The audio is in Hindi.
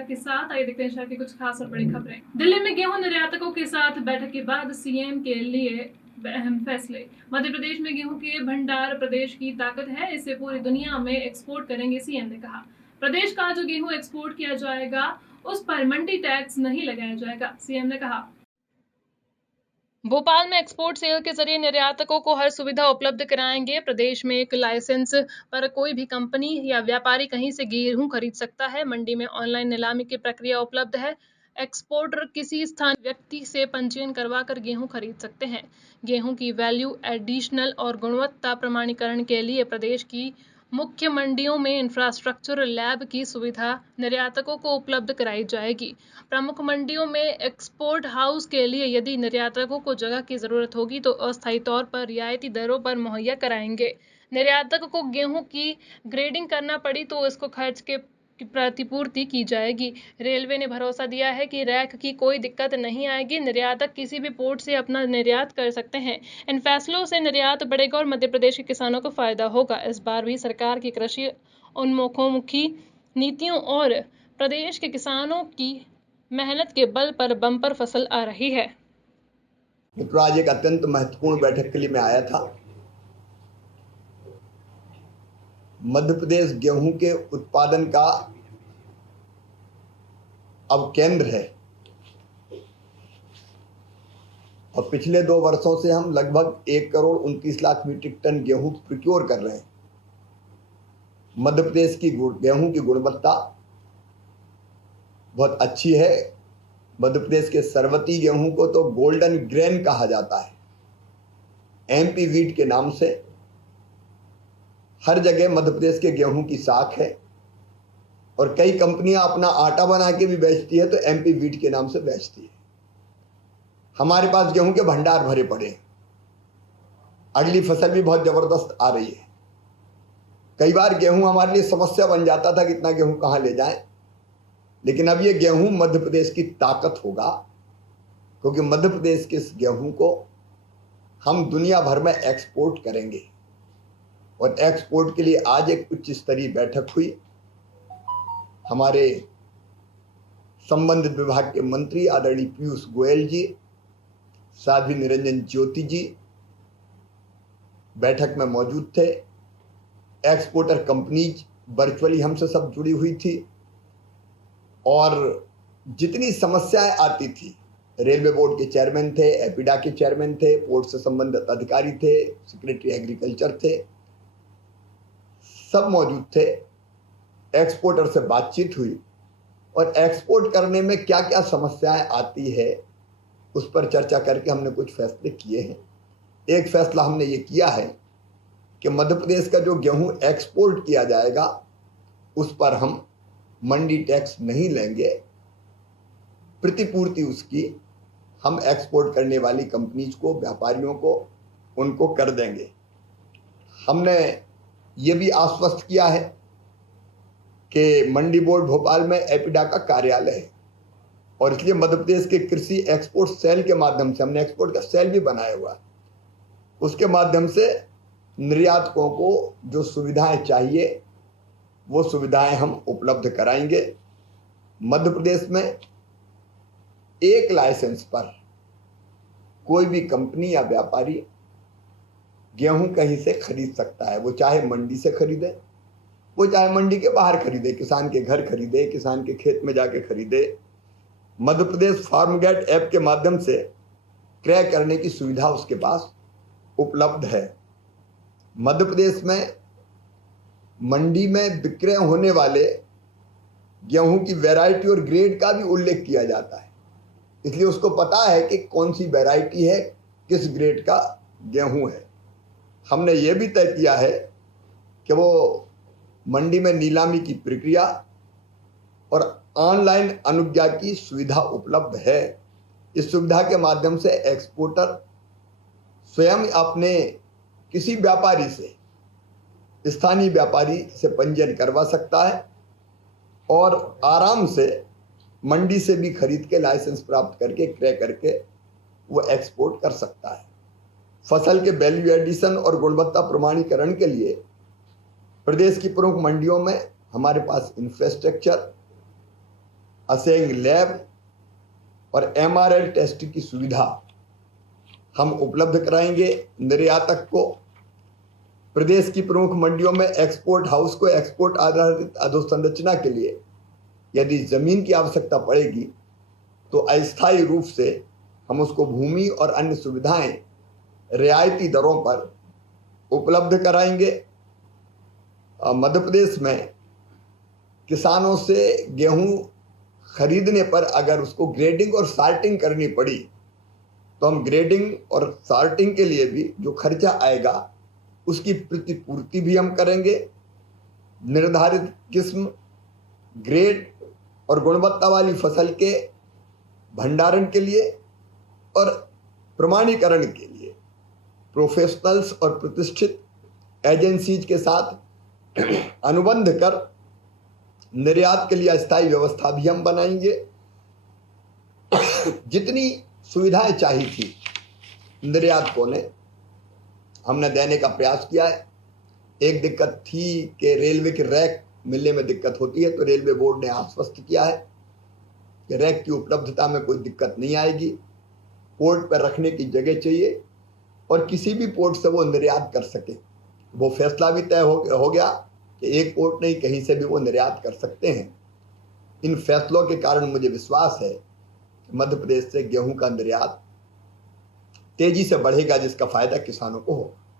जानकारी के साथ आइए देखते हैं शहर की कुछ खास और बड़ी खबरें। दिल्ली में गेहूं निर्यातकों के साथ बैठक के बाद सीएम के लिए अहम फैसले। मध्य प्रदेश में गेहूं के भंडार प्रदेश की ताकत है, इसे पूरी दुनिया में एक्सपोर्ट करेंगे, सीएम ने कहा। प्रदेश का जो गेहूं एक्सपोर्ट किया जाएगा उस पर मंडी टैक्स नहीं लगाया जाएगा, सीएम ने कहा। भोपाल में एक्सपोर्ट सेल के जरिए निर्यातकों को हर सुविधा उपलब्ध कराएंगे। प्रदेश में एक लाइसेंस पर कोई भी कंपनी या व्यापारी कहीं से गेहूं खरीद सकता है। मंडी में ऑनलाइन नीलामी की प्रक्रिया उपलब्ध है। एक्सपोर्टर किसी स्थानीय व्यक्ति से पंजीयन करवाकर गेहूं खरीद सकते हैं। गेहूं की वैल्यू एडिशनल और गुणवत्ता प्रमाणीकरण के लिए प्रदेश की मुख्य मंडियों में इंफ्रास्ट्रक्चर लैब की सुविधा निर्यातकों को उपलब्ध कराई जाएगी। प्रमुख मंडियों में एक्सपोर्ट हाउस के लिए यदि निर्यातकों को जगह की जरूरत होगी तो अस्थायी तौर पर रियायती दरों पर मुहैया कराएंगे। निर्यातक को गेहूं की ग्रेडिंग करना पड़ी तो इसको खर्च के प्रतिपूर्ति की जाएगी। रेलवे ने भरोसा दिया है कि रैक की कोई दिक्कत नहीं आएगी। निर्यातक किसी भी पोर्ट से अपना निर्यात कर सकते हैं। इन फैसलों से निर्यात बढ़ेगा और मध्य प्रदेश के किसानों को फायदा होगा। इस बार भी सरकार की कृषि उन्मुखी नीतियों और प्रदेश के किसानों की मेहनत के बल पर बम्पर फसल आ रही है। मित्रों, आज एक अत्यंत महत्वपूर्ण बैठक के लिए मैं आया था। मध्य प्रदेश गेहूं के उत्पादन का अब केंद्र है और पिछले 2 वर्षों से हम लगभग 1 करोड़ 29 लाख मीट्रिक टन गेहूं प्रोक्योर कर रहे हैं। मध्य प्रदेश की गेहूं की गुणवत्ता बहुत अच्छी है। मध्य प्रदेश के सरवती गेहूं को तो गोल्डन ग्रेन कहा जाता है। एमपी वीट के नाम से हर जगह मध्य प्रदेश के गेहूं की साख है और कई कंपनियां अपना आटा बना के भी बेचती है तो एमपी वीट के नाम से बेचती है। हमारे पास गेहूं के भंडार भरे पड़े हैं। अगली फसल भी बहुत जबरदस्त आ रही है। कई बार गेहूं हमारे लिए समस्या बन जाता था कि इतना गेहूं कहां ले जाएं, लेकिन अब ये गेहूं मध्य प्रदेश की ताकत होगा, क्योंकि मध्य प्रदेश के इस गेहूं को हम दुनिया भर में एक्सपोर्ट करेंगे। और एक्सपोर्ट के लिए आज एक उच्च स्तरीय बैठक हुई। हमारे संबंधित विभाग के मंत्री आदरणीय पीयूष गोयल जी, साध्वी निरंजन ज्योति जी बैठक में मौजूद थे। एक्सपोर्टर कंपनीज वर्चुअली हमसे सब जुड़ी हुई थी और जितनी समस्याएं आती थी, रेलवे बोर्ड के चेयरमैन थे, एपिडा के चेयरमैन थे, पोर्ट से संबंधित अधिकारी थे, सेक्रेटरी एग्रीकल्चर थे, सब मौजूद थे। एक्सपोर्टर से बातचीत हुई और एक्सपोर्ट करने में क्या क्या समस्याएं आती है उस पर चर्चा करके हमने कुछ फैसले किए हैं। एक फैसला हमने ये किया है कि मध्य प्रदेश का जो गेहूं एक्सपोर्ट किया जाएगा उस पर हम मंडी टैक्स नहीं लेंगे। प्रतिपूर्ति उसकी हम एक्सपोर्ट करने वाली कंपनीज को, व्यापारियों को, उनको कर देंगे। हमने ये भी आश्वस्त किया है कि मंडी बोर्ड भोपाल में एपिडा का कार्यालय है और इसलिए मध्य प्रदेश के कृषि एक्सपोर्ट सेल के माध्यम से हमने एक्सपोर्ट का सेल भी बनाया हुआ है। उसके माध्यम से निर्यातकों को जो सुविधाएं चाहिए वो सुविधाएं हम उपलब्ध कराएंगे। मध्य प्रदेश में एक लाइसेंस पर कोई भी कंपनी या व्यापारी गेहूं कहीं से खरीद सकता है। वो चाहे मंडी से खरीदे, वो चाहे मंडी के बाहर खरीदे, किसान के घर खरीदे, किसान के खेत में जाके खरीदे। Madhya Pradesh farm gate app के माध्यम से क्रय करने की सुविधा उसके पास उपलब्ध है। मध्य प्रदेश में मंडी में विक्रय होने वाले गेहूं की वैरायटी और ग्रेड का भी उल्लेख किया जाता है, इसलिए उसको पता है कि कौन सी वैरायटी है, किस ग्रेड का गेहूं है। हमने ये भी तय किया है कि वो मंडी में नीलामी की प्रक्रिया और ऑनलाइन अनुज्ञा की सुविधा उपलब्ध है। इस सुविधा के माध्यम से एक्सपोर्टर स्वयं अपने किसी व्यापारी से, स्थानीय व्यापारी से पंजीयन करवा सकता है और आराम से मंडी से भी खरीद के लाइसेंस प्राप्त करके क्रय करके वो एक्सपोर्ट कर सकता है। फसल के वैल्यू एडिशन और गुणवत्ता प्रमाणीकरण के लिए प्रदेश की प्रमुख मंडियों में हमारे पास इंफ्रास्ट्रक्चर असेंग लैब और MRL टेस्ट की सुविधा हम उपलब्ध कराएंगे निर्यातक को। प्रदेश की प्रमुख मंडियों में एक्सपोर्ट हाउस को एक्सपोर्ट आधारित अधोसंरचना के लिए यदि जमीन की आवश्यकता पड़ेगी तो अस्थायी रूप से हम उसको भूमि और अन्य सुविधाएं रियायती दरों पर उपलब्ध कराएंगे। मध्य प्रदेश में किसानों से गेहूं खरीदने पर अगर उसको ग्रेडिंग और सॉर्टिंग करनी पड़ी तो हम ग्रेडिंग और सॉर्टिंग के लिए भी जो खर्चा आएगा उसकी प्रतिपूर्ति भी हम करेंगे। निर्धारित किस्म, ग्रेड और गुणवत्ता वाली फसल के भंडारण के लिए और प्रमाणीकरण के लिए प्रोफेशनल्स और प्रतिष्ठित एजेंसीज के साथ अनुबंध कर निर्यात के लिए अस्थायी व्यवस्था भी हम बनाएंगे। जितनी सुविधाएं चाहिए थी निर्यातकों ने हमने देने का प्रयास किया है। एक दिक्कत थी कि रेलवे के रैक मिलने में दिक्कत होती है, तो रेलवे बोर्ड ने आश्वस्त किया है कि रैक की उपलब्धता में कोई दिक्कत नहीं आएगी। पोर्ट पर रखने की जगह चाहिए और किसी भी पोर्ट से वो निर्यात कर सके। वो फैसला भी तय हो गया कि एक पोर्ट नहीं, कहीं से भी वो निर्यात कर सकते हैं। इन फैसलों के कारण मुझे विश्वास है कि मध्य प्रदेश से गेहूं का निर्यात तेजी से बढ़ेगा, जिसका फायदा किसानों को हो।